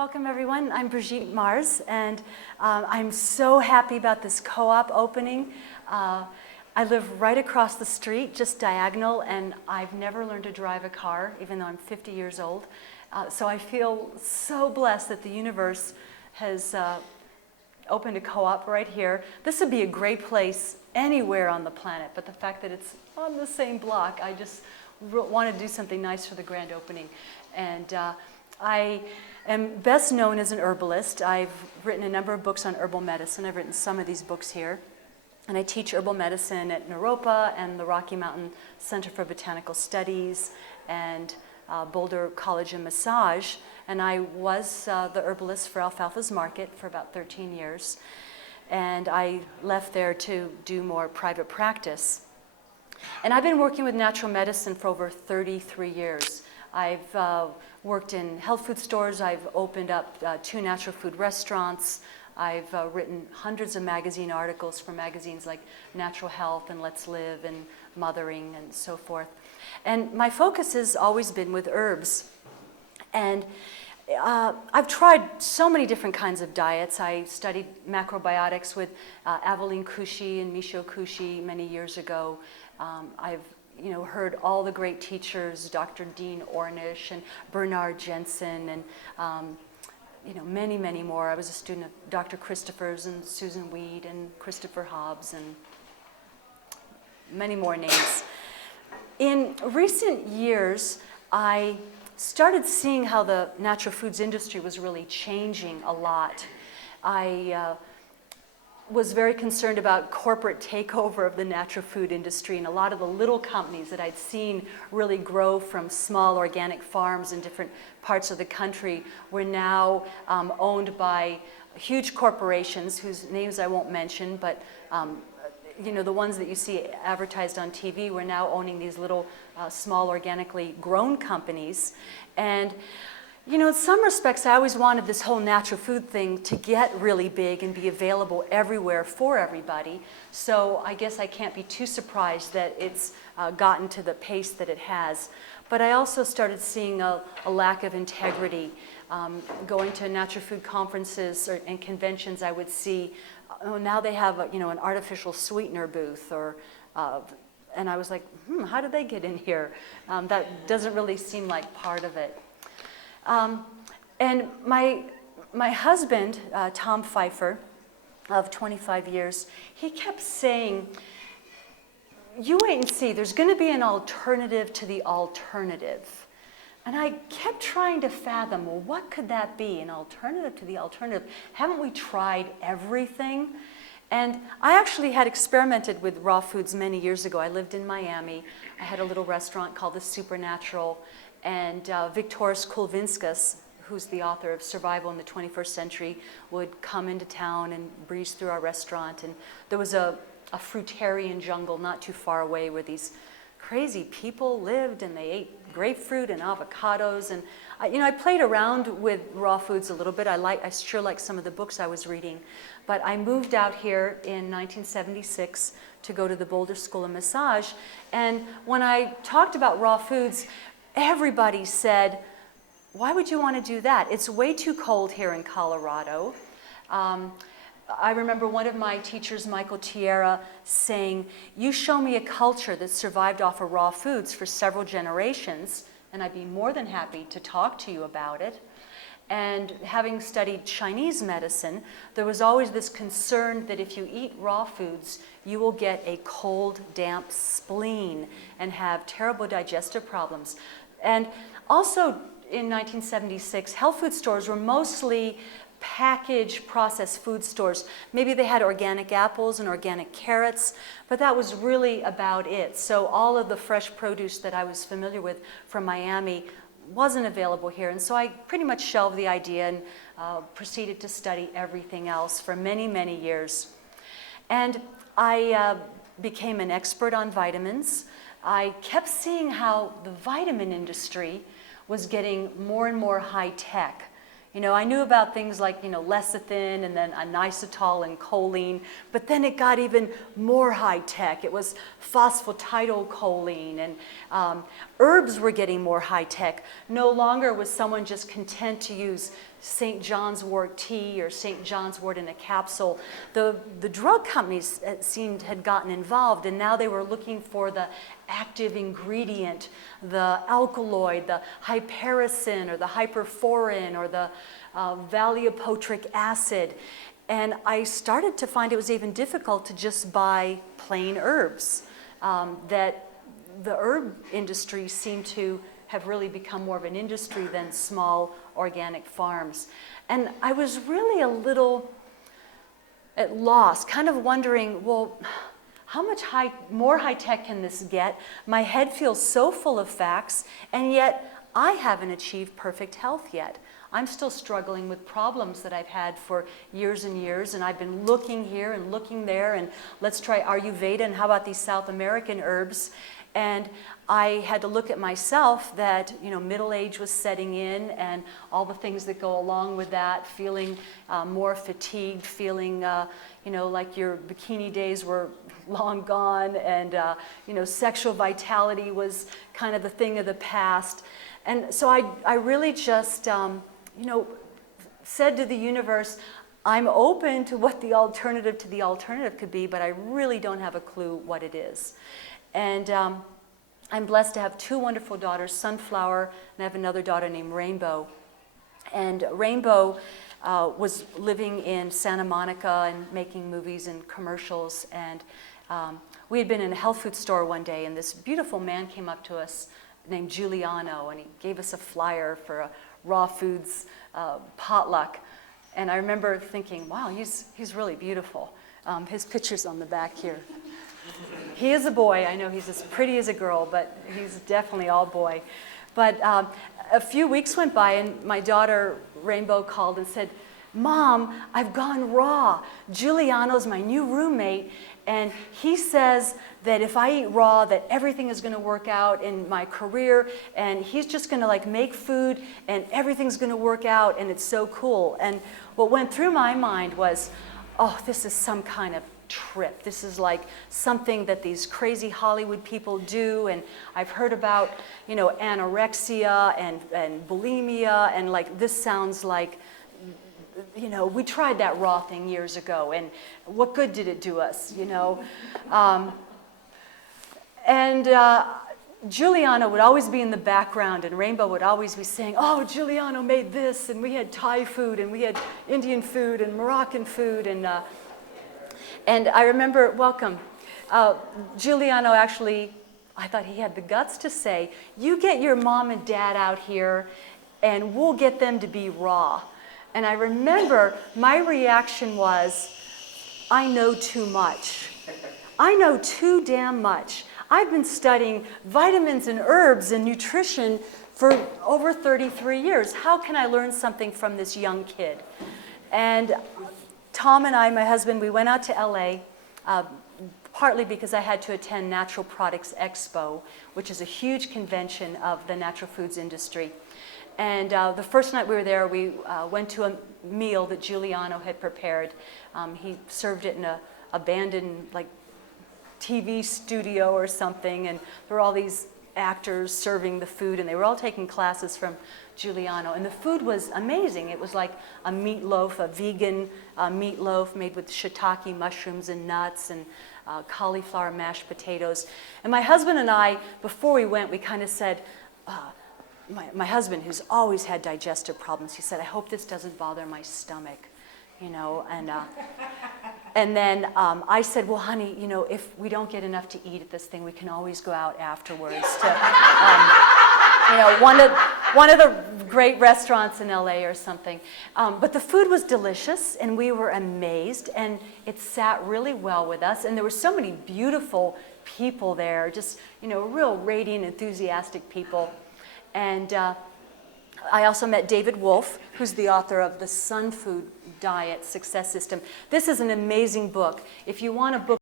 Welcome everyone. I'm Brigitte Mars, and I'm so happy about this co-op opening. I live right across the street, just diagonal, and I've never learned to drive a car, even though I'm 50 years old. So I feel so blessed that the universe has opened a co-op right here. This would be a great place anywhere on the planet, but the fact that it's on the same block, I just want to do something nice for the grand opening. And I am best known as an herbalist. I've written a number of books on herbal medicine. I've written some of these books here. And I teach herbal medicine at Naropa and the Rocky Mountain Center for Botanical Studies and Boulder College of Massage. And I was the herbalist for Alfalfa's Market for about 13 years. And I left there to do more private practice. And I've been working with natural medicine for over 33 years. I've worked in health food stores. I've opened up 2 natural food restaurants. I've written hundreds of magazine articles for magazines like Natural Health and Let's Live and Mothering and so forth. And my focus has always been with herbs. And I've tried so many different kinds of diets. I studied macrobiotics with Aveline Kushi and Michio Kushi many years ago. I've heard all the great teachers, Dr. Dean Ornish and Bernard Jensen, and many, many more. I was a student of Dr. Christophers and Susan Weed and Christopher Hobbs and many more names. In recent years, I started seeing how the natural foods industry was really changing a lot. I was very concerned about corporate takeover of the natural food industry, and a lot of the little companies that I'd seen really grow from small organic farms in different parts of the country were now owned by huge corporations whose names I won't mention, but the ones that you see advertised on TV were now owning these little small organically grown companies. And in some respects, I always wanted this whole natural food thing to get really big and be available everywhere for everybody. So I guess I can't be too surprised that it's gotten to the pace that it has. But I also started seeing a lack of integrity. Going to natural food conferences and conventions, I would see, now they have an artificial sweetener booth, and I was like, how did they get in here? That doesn't really seem like part of it. And my husband, Tom Pfeiffer, of 25 years, he kept saying, you wait and see, there's going to be an alternative to the alternative. And I kept trying to fathom, well, what could that be, an alternative to the alternative? Haven't we tried everything? And I actually had experimented with raw foods many years ago. I lived in Miami. I had a little restaurant called The Supernatural. And Viktoras Kulvinskas, who's the author of Survival in the 21st Century, would come into town and breeze through our restaurant. And there was a fruitarian jungle not too far away where these crazy people lived, and they ate grapefruit and avocados. And I played around with raw foods a little bit. I sure like some of the books I was reading. But I moved out here in 1976 to go to the Boulder School of Massage. And when I talked about raw foods, everybody said, why would you want to do that? It's way too cold here in Colorado. I remember one of my teachers, Michael Tierra, saying, you show me a culture that survived off of raw foods for several generations, and I'd be more than happy to talk to you about it. And having studied Chinese medicine, there was always this concern that if you eat raw foods, you will get a cold, damp spleen and have terrible digestive problems. And also in 1976, health food stores were mostly packaged processed food stores. Maybe they had organic apples and organic carrots, but that was really about it. So all of the fresh produce that I was familiar with from Miami wasn't available here. And so I pretty much shelved the idea and proceeded to study everything else for many, many years. And I became an expert on vitamins. I kept seeing how the vitamin industry was getting more and more high tech. I knew about things like, lecithin and then inositol and choline, but then it got even more high tech. It was phosphatidylcholine, and herbs were getting more high tech. No longer was someone just content to use St. John's wort tea or St. John's wort in a capsule. The drug companies, it seemed, had gotten involved, and now they were looking for the active ingredient, the alkaloid, the hypericin or the hyperforin or the valiopotric acid. And I started to find it was even difficult to just buy plain herbs, that the herb industry seemed to have really become more of an industry than small organic farms. And I was really a little at loss, kind of wondering, well, how much more high-tech can this get? My head feels so full of facts, and yet I haven't achieved perfect health yet. I'm still struggling with problems that I've had for years and years, and I've been looking here and looking there, and let's try Ayurveda, and how about these South American herbs? And I had to look at myself that, you know, middle age was setting in and all the things that go along with that, feeling more fatigued, feeling, you know, like your bikini days were long gone, and, you know, sexual vitality was kind of the thing of the past. And so I really just, you know, said to the universe, I'm open to what the alternative to the alternative could be, but I really don't have a clue what it is. And I'm blessed to have two wonderful daughters, Sunflower, and I have another daughter named Rainbow. And Rainbow was living in Santa Monica and making movies and commercials. And we had been in a health food store one day, and this beautiful man came up to us named Giuliano, and he gave us a flyer for a raw foods potluck. And I remember thinking, wow, he's really beautiful. His picture's on the back here. He is a boy. I know he's as pretty as a girl, but he's definitely all boy. But a few weeks went by, and my daughter, Rainbow, called and said, Mom, I've gone raw. Giuliano's my new roommate, and he says that if I eat raw, that everything is going to work out in my career, and he's just going to like make food, and everything's going to work out, and it's so cool. And what went through my mind was, oh, this is some kind of trip. This is like something that these crazy Hollywood people do, and I've heard about, you know, anorexia and bulimia, and like this sounds like, you know, we tried that raw thing years ago, and what good did it do us, you know? Giuliano would always be in the background, and Rainbow would always be saying, oh, Giuliano made this, and we had Thai food, and we had Indian food, and Moroccan food, and I remember, welcome, Giuliano actually, I thought he had the guts to say, you get your mom and dad out here, and we'll get them to be raw. And I remember my reaction was, I know too much. I know too damn much. I've been studying vitamins and herbs and nutrition for over 33 years. How can I learn something from this young kid? And Tom and I, my husband, we went out to LA, partly because I had to attend Natural Products Expo, which is a huge convention of the natural foods industry. And the first night we were there, we went to a meal that Giuliano had prepared. He served it in an abandoned like TV studio or something, and there were all these actors serving the food, and they were all taking classes from Giuliano. And the food was amazing. It was like a meatloaf, a vegan meatloaf made with shiitake mushrooms and nuts and cauliflower mashed potatoes. And my husband and I, before we went, we kind of said, my husband, who's always had digestive problems, he said, I hope this doesn't bother my stomach, you know, and then I said, well, honey, you know, if we don't get enough to eat at this thing, we can always go out afterwards to, you know, one of the great restaurants in LA or something. But the food was delicious, and we were amazed, and it sat really well with us, and there were so many beautiful people there, just, you know, real radiant, enthusiastic people. And I also met David Wolfe, who's the author of The Sun Food Diet Success System. This is an amazing book. If you want a book